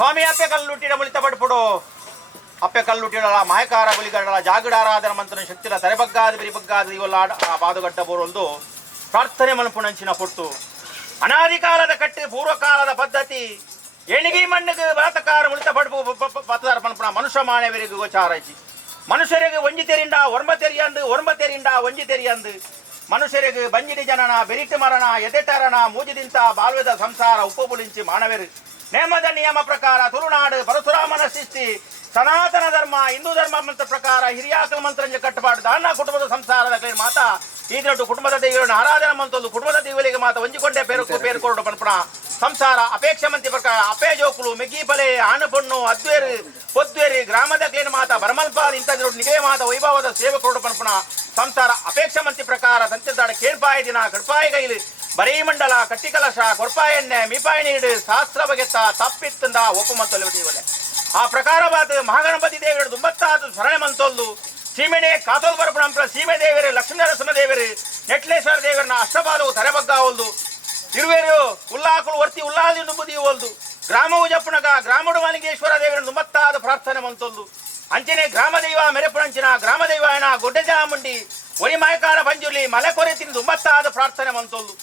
ಸ್ವಾಮಿ ಅಪ್ಪೆ ಕಲ್ಲುಟ್ಟಿಡ ಮುಳಿತ ಪಡ್ಪುಡು ಅಪ್ಪೆ ಕಲ್ಲುಟ್ಟಿಡಲ ಮಾಯಕಾರ ಗುಲಿಗಡಲ ಜಾಗಡಾರಾಧನ ಮಂತ್ರನ ಶಕ್ತಿಲ ತರೆಬಗ್ಗಾದ ಬಿರಿಬಗ್ಗಾದ ಇವಲ್ಲ ಪಾದುಗಟ್ಟ ಬೋರೊಂದು ಪ್ರಾರ್ಥನೆ ಮಲ್ಪುಣಂಚಿನ ಪೊಟ್ಟು ಅನಾದಿ ಕಾಲದ ಕಟ್ಟಿ ಪೂರ್ವಕಾಲದ ಪದ್ಧತಿ ಎಣಿಗಿ ಮಣ್ಣಿಗೆ ಬಾತಕಾರ ಮುಳಿತ ಪಡ್ಪು ಪತ್ತದಾರ ಪನ್ಪುಣ ಮನುಷ್ಯ ಮಾನವರಿಗೆ ಗೋಚಾರೈಸಿ ಮನುಷ್ಯರಿಗೆ ಒಂಜಿ ತೆರಿಂದ ಒರ್ಮ ತೆರಿಂದ ಒಂಜಿ ತೆರಿಯಂದು ಮನುಷ್ಯರಿಗೆ ಬಂಜಿಡಿ ಜನನ ಬೆರಿಟ್ಟು ಮರಣ ಎದೆಟರಣ ಮೂಜಿದಿಂತ ಬಾಲ್ವೆದ ಸಂಸಾರ ಉಪಬುಲಿಂಚಿ ಮಾನವರು ನೇಮದ ನಿಯಮ ಪ್ರಕಾರ ತುಳುನಾಡು ಪರಶುರಾಮನ ಸೃಷ್ಟಿ ಸನಾತನ ಧರ್ಮ ಹಿಂದೂ ಧರ್ಮ ಮಂತ್ರ ಪ್ರಕಾರ ಹಿರಿಯಾಕಲ ಮಂತ್ರಂಜ ಕಟ್ಟಬಾರ್ದು ದಾನ ಕುಟುಂಬದ ಸಂಸಾರದ ಕೈ ಮಾತಾ ಈ ದೊಡ್ಡ ಕುಟುಂಬದ ದೇವಿಗಳನ್ನು ಆರಾಧನೆ ಮಂತೊಂದು ಕುಟುಂಬದ ದೇವಿಗಳಿಗೆ ಮಾತ ಒಂಜಿಕೊಂಡೆ ಪೇರುಕೊಂಡು ಪನ್ಪುಣ ಸಂಸಾರ ಅಪೇಕ್ಷೆ ಮಂತಿ ಪ್ರಕಾರ ಅಪೇ ಜೋಕುಲು ಮೆಗ್ಗಿ ಪಲೆ ಆಣು ಪೊಣ್ಣು ಅದ್ವೇರು ಪೊದ್ವೇರಿ ಗ್ರಾಮದ ಕ್ಲೇನು ಮಾತ ಬರಮಲ್ಪಾದ ಇಂಥ ನಿಗೇ ಮಾತ ವೈಭವದ ಸೇವೆ ಕೊರಡು ಪನ್ಪುಣ ಸಂಸಾರ ಅಪೇಕ್ಷೆ ಮಂತಿ ಪ್ರಕಾರ ಸಂತೆದಾಡ ಕೇಳ್ಪಾಯಿ ದಿನ ಕಡ್ಪಾಯಿ ಕೈಲಿ ಬರೀ ಮಂಡಲ ಕಟ್ಟಿಕಲಶ ಕೊಡ್ಪಾಯಿ ಎಣ್ಣೆ ಮೀಪಾಯಿ ನೀಡು ಶಾಸ್ತ್ರ ಬಗೆತ್ತ ತಪ್ಪಿತ್ತಂದ ಒಪ್ಪು ಮಂತೊಲ್ಲೆ ಆ ಪ್ರಕಾರವಾದ ಮಹಾಗಣಪತಿ ದೇವರು ದುಂಬತ್ತಾದ ಸ್ಮರಣೆ ಮಂತೊಲ್ದು ಸೀಮೆಣೆ ಕಾತೋಲ್ ಬರ್ಪಣ ಸೀಮೆ ದೇವರು ಲಕ್ಷ್ಮೀನರಸಿಂಹ ದೇವರು ನೆಟ್ಲೇಶ್ವರ ದೇವರನ್ನ ಅಷ್ಟಪಾದವು ತರೆಬಗ್ಗಾವಲ್ದು ಇರುವೇರು ಉಲ್ಲಾಕುಲು ವರ್ತಿ ಉಲ್ಲಾದಿ ನುಂಬುದಿ ಹೋಲ್ದು ಗ್ರಾಮವು ಜಪ್ಪುನಗ ಗ್ರಾಮಡು ಮಾಲಿಂಗೇಶ್ವರ ದೇವರ ದುಂಬತ್ತಾದ ಪ್ರಾರ್ಥನೆ ಮಂತೊಲ್ದು ಅಂಚನೆ ಗ್ರಾಮ ದೈವ ಮೆರೆಪುಣಂಚಿನ ಗ್ರಾಮ ದೈವಾಯಣ ಗೊಡ್ಡೆಜಾಮುಂಡಿ ಒರಿ ಮಾಯಕಾರ ಬಂಜುಲಿ ಮಲೆ ಕೊರೆತಿನ ದುಂಬತ್ತಾದ ಪ್ರಾರ್ಥನೆ ಮಂತೊಲ್ದು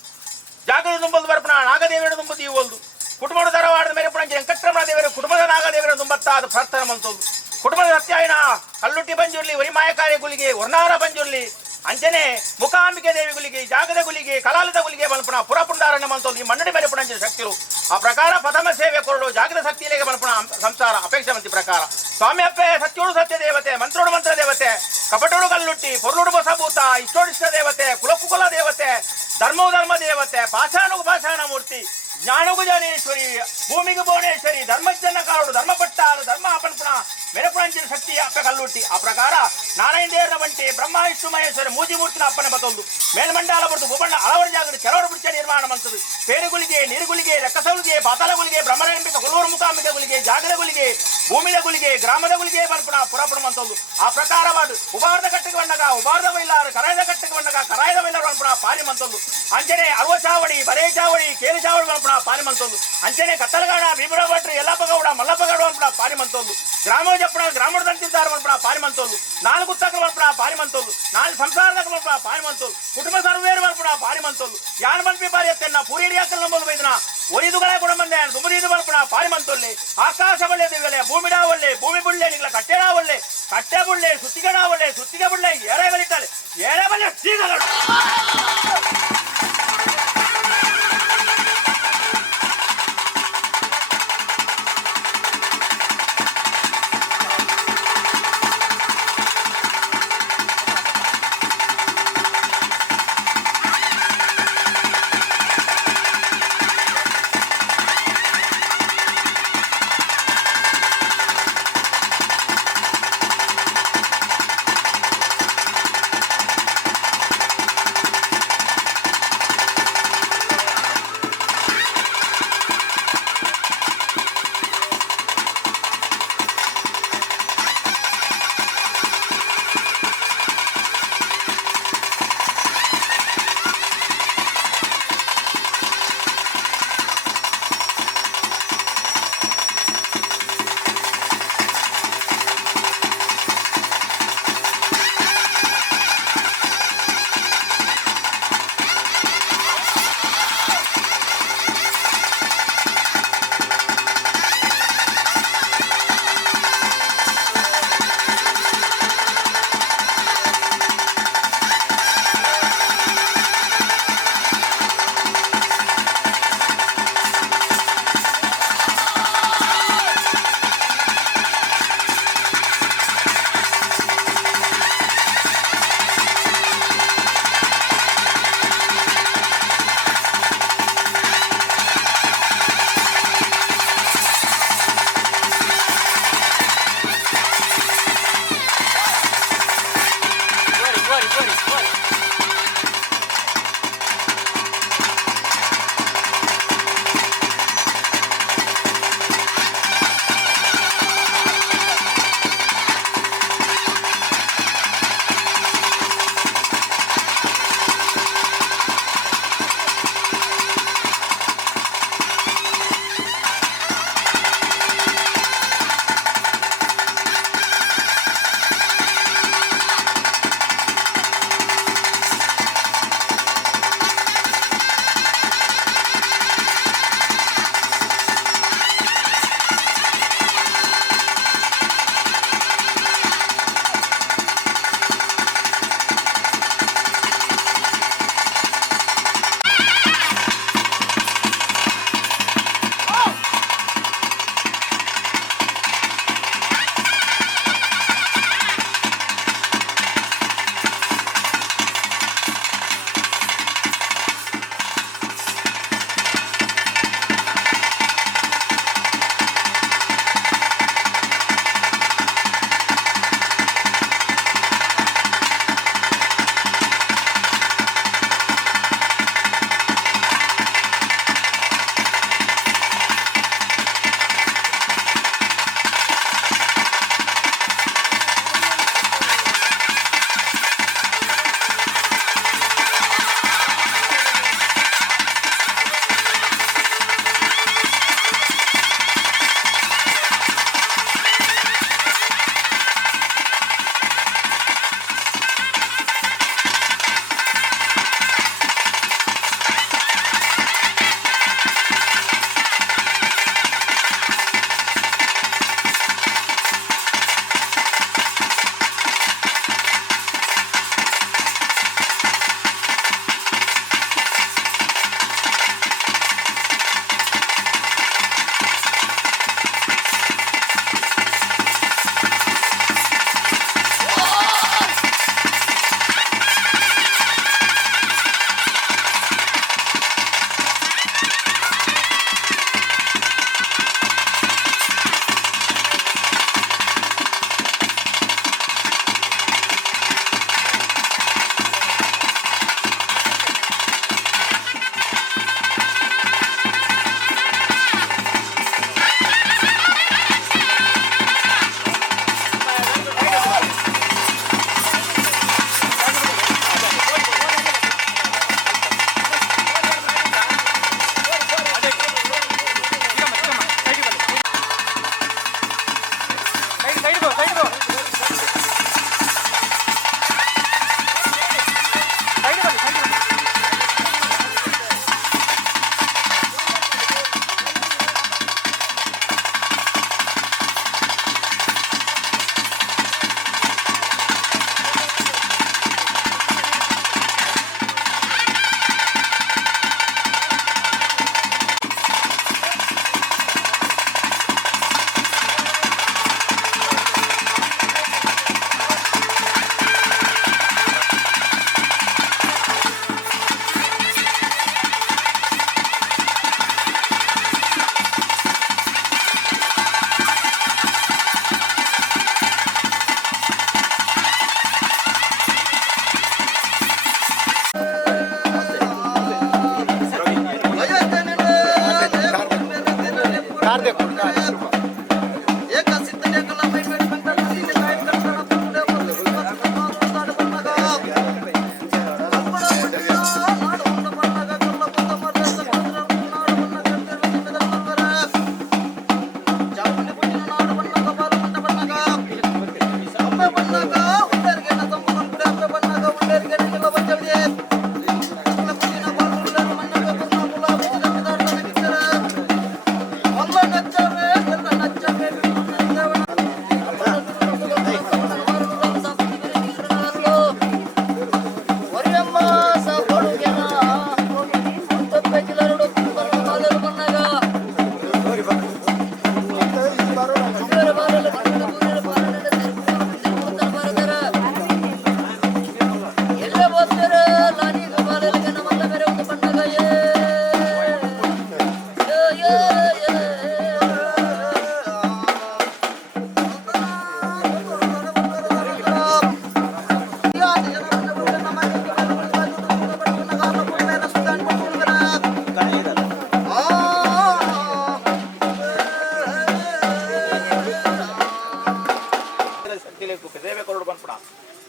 ಜಾಗದ ದುಂಬಲ್ದು ಬರ್ಪಣ ನಾಗದೇವರ ದುಂಬುದಿ ಹೋಲ್ದು ಕುಟುಂಬದ ಧಾರವಾಡದ ಮೆರೆಪುಣಂಚಿ ವೆಂಕಟರಮಣ ದೇವರು ಕುಟುಂಬದ ನಾಗದೇವರ ದುಂಬತ್ತಾದ ಪ್ರಾರ್ಥನೆ ಮಂತೊಲ್ದು ಕುಟುಂಬದ ಸತ್ಯಾಯನ ಕಲ್ಲುಟ್ಟಿ ಬಂಜುರ್ಲಿ ಒರಿ ಮಾಯಕಾರಿ ಗುಲಿಗೆ ವರ್ಣಾರ ಬಂಜುರ್ಲಿ ಅಂಚನೆ ಮುಖಾಂಬಿಕೆ ದೇವಿ ಗುಲಿಗೆ ಜಾಗದ ಗುಲಿಗೆ ಕಲಾಲದ ಗುಲಿಗೆ ಮಲ್ಪುಣ ಪುರಪುಂಡಾರಣ್ಯ ಮಂತೊಲ್ದು ಈ ಮಣ್ಣಡಿ ಮೆರೆಪುಣಂಚಿನ ಶಕ್ತಿರು ಆ ಪ್ರಕಾರ ಪ್ರಥಮ ಸೇವೆ ಕೊರಡು ಜಾಗದ ಶಕ್ತಿಯಿಲೆಗೆ ಮಲ್ಪುಣ ಸಂಸಾರ ಅಪೇಕ್ಷೆ ಮಂತಿ ಪ್ರಕಾರ ಸ್ವಾಮಿ ಅಪ್ಪೆ ಸತ್ಯೋಡು ಸತ್ಯ ದೇವತೆ ಮಂತ್ರೋಡು ಮಂತ್ರ ದೇವತೆ ಕಪಟೋಡು ಕಲ್ಲುಟ್ಟಿ ಪೊರ್ಲುಡು ಬಸಭೂತ ಇಷ್ಟೋಡಿಷ್ಟ ದೇವತೆ ಕುಲಪ್ಪು ಕುಲ ದೇವತೆ ಧರ್ಮವು ಧರ್ಮ ದೇವತೆ ಭಾಷಾನುಗು ಭಾಷಾನ ಮೂರ್ತಿ ಜ್ಞಾನಗು ಜ್ಞಾನೇಶ್ವರಿ ಭೂಮಿಗೆ ಭುವನೇಶ್ವರಿ ಧರ್ಮಜ್ಜನ ಕಾರುಡು ಧರ್ಮಪಟ್ಟ ಧರ್ಮ ಪನ್ಪುಣ ಮೆರಪುಣಂಚಿನ ಶಕ್ತಿ ಅಪ್ಪ ಕಲ್ಲುಟ್ಟಿ ಆ ಪ್ರಕಾರ ನಾರಾಯಣ ದೇವರ ಬಂಟಿ ಬ್ರಹ್ಮ ವಿಷ್ಣು ಮಹೇಶ್ವರಿ ಮೂಜಿ ಮೂರ್ತಿನ ಅಪ್ಪನ ಬತ್ತೊಂದು ಮೇಲ್ಮಂಡಾಲ ಬಡ್ದು ಭೂಮಂಡ ಹಲವರ ಜಾಗದ ಕೆಲವರ ಬಿಡ್ಚ ನಿರ್ಮಾಣ ಮಂತದು ಪೇರುಗುಲಿಗೆ ನೀರುಗುಲಿಗೆ ಲೆಕ್ಕಸಗುಲಿಗೆ ಪಾತಾಳಗುಲಿಗೆ ಬ್ರಹ್ಮರಂಬಿಕ ಹುಲ್ಲೂರು ಮುಖಾಂಬಿಕ ಗುಲಿಗೆ ಜಾಗದ ಗುಲಿಗೆ ಭೂಮಿದ ಗುಲಿಗೆ ಗ್ರಾಮದ ಗುಲಿಗೆ ಮಲ್ಪುಣ ಪುರಪುಣ ಮಂತೊಂದು ಆ ಪ್ರಕಾರವಾದ ಉಬಾರದ ಕಟ್ಟಿಗೆ ಬಣ್ಣಗ ಉಬಾರದ ಬೈಲಾರು ಕರಾಯದ ಕಟ್ಟಿಗೆ ಬಣ್ಣಗ ಕರಾಯದ ಬೈಲಾರು ಮಲ್ಪುಣ ಪಾರಿ ಮಂತೊಂದು ಅಂಚನೆ ಅಲ್ವ ಚಾವಡಿ ಬರೇ ಚಾವಡಿ ಕೇರಿ ಚಾವಡಿ ಮಲ್ಪುಣ ಪಾರಿ ಮಂತೊಂದು ಅಂಚನೆ ಕತ್ತಲಗಾಡ ಭೀಮರ ಭಟ್ರು ಯಲ್ಲಪ್ಪ ಗೌಡ ಮಲ್ಲಪ್ಪ ಗೌಡ ಮಲ್ಪುಣ ಪಾರಿ ಮಂತೊಂದು ಗ್ರಾಮ ಜಪ್ಪಣ ಗ್ರಾಮದಂತಿದ್ದಾರೆ ಮಲ್ಪುಣ ಪಾರಿ ಮಂತೊಂದು ನಾಲ್ಕು ಉತ್ತಕರು ಮಲ್ಪುಣ ಪಾರಿ ಮಂತೊಂದು ನಾಲ್ಕು ಸಂಸಾರದಾಗ ಮಲ್ಪುಣ ಪಾರಿ ಮಂತೊಂದು ಕುಟುಂಬ ಸರ್ವೇರು ಮಲ್ಪುಣ ಪಾರಿ ಮಂತೊಂದು ಯಾನ್ ಮಲ್ಪಿ ಪಾರಿ ಎತ್ತನ್ನ ಪೂರಿ ಯಾಕಲ್ ನಂಬೋದು ಬೈದನ ಒರಿದುಗಳೇ ಕೂಡ ಬಂದೆ ದುಮುರಿದು ಮಲ್ಪುಣ ಪಾರಿ ಮಂತೊಲ್ಲಿ ಆಕಾಶ ಬಳ್ಳೆ ದಿವ್ಯಲೆ ಭೂಮಿಡ ಒಳ್ಳೆ ಭೂಮಿ ಬುಳ್ಳೆ ನಿಗ್ಲ ಕಟ್ಟೆಡ ಒಳ್ಳೆ ಕಟ್ಟೆ ಬುಳ್ಳೆ ಸುತ್ತಿಗಡ ಒಳ್ಳೆ ಸುತ್ತಿಗೆ ಬುಳ್ಳೆ ಎರೆ ಬಲಿತಾಳೆ ಎರೆ ಬಲ್ಲೆ ಸೀಗಗಳು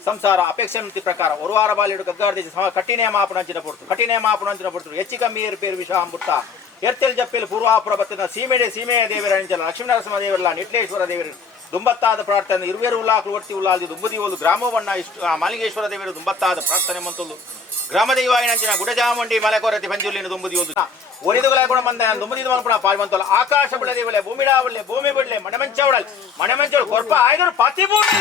ಸಂಸಾರ ಅಪೇಕ್ಷೆ ಪ್ರಕಾರ ಒಂದು ವಾರ ಬಾಲಿಡು ಗಗ್ಗಾರದಿ ಕಠಿಣ ಮಾಪನಂಚಿನ ಪಡ್ತು ಹೆಚ್ಚು ಕಮ್ಮಿ ಏರ್ಪೇರು ವಿಷ ಅಂಬುತ್ತ ಎರ್ತೇಲ್ ಜಪ್ಪೇಲ್ ಪೂರ್ವಾಪುರ ಬತ್ತಿನ ಸೀಮೆಯ ದೇವರ ಅಂಚಲ ಲಕ್ಷ್ಮೀನರಸಿಂಹ ದೇವರಲ್ಲ ನಿಟ್ಲೇಶ್ವರ ದೇವರು ದುಂಬತ್ತಾದ ಪ್ರಾರ್ಥನೆ ಇರುವೇರು ಉಲ್ಲಾಕಲು ಒಟ್ಟಿ ಉಲ್ಲಾದಿ ದುಂಬುದಿ ಒಂದು ಗ್ರಾಮವನ್ನ ಮಾಲಿಂಗೇಶ್ವರ ದೇವರು ದುಂಬತ್ತಾದ ಪ್ರಾರ್ಥನೆ ಮಂತೊಂದು ಗ್ರಾಮ ದೈವಾಯಿನಂಚಿನ ಗುಡಜಾಮುಂಡಿ ಮಲೆಕೊರತಿ ಪಂಜುಲಿನ ದುಂಬುದಿ ಒಂದು ಒರಿದುಗಳ ಕೂಡ ಬಂದ ದುಂಬುದಿ ಮಲ್ಪುಣ ಪಾಲ್ವಂತಲ್ಲ ಆಕಾಶ ಬಿಡದೆ ಬಳೆ ಭೂಮಿ ಬಿಡಲೆ ಮಣಮಂಚವಡಲ್ ಕೊರ್ಪ ಆಯ್ದರು ಪತಿ ಭೂಮಿ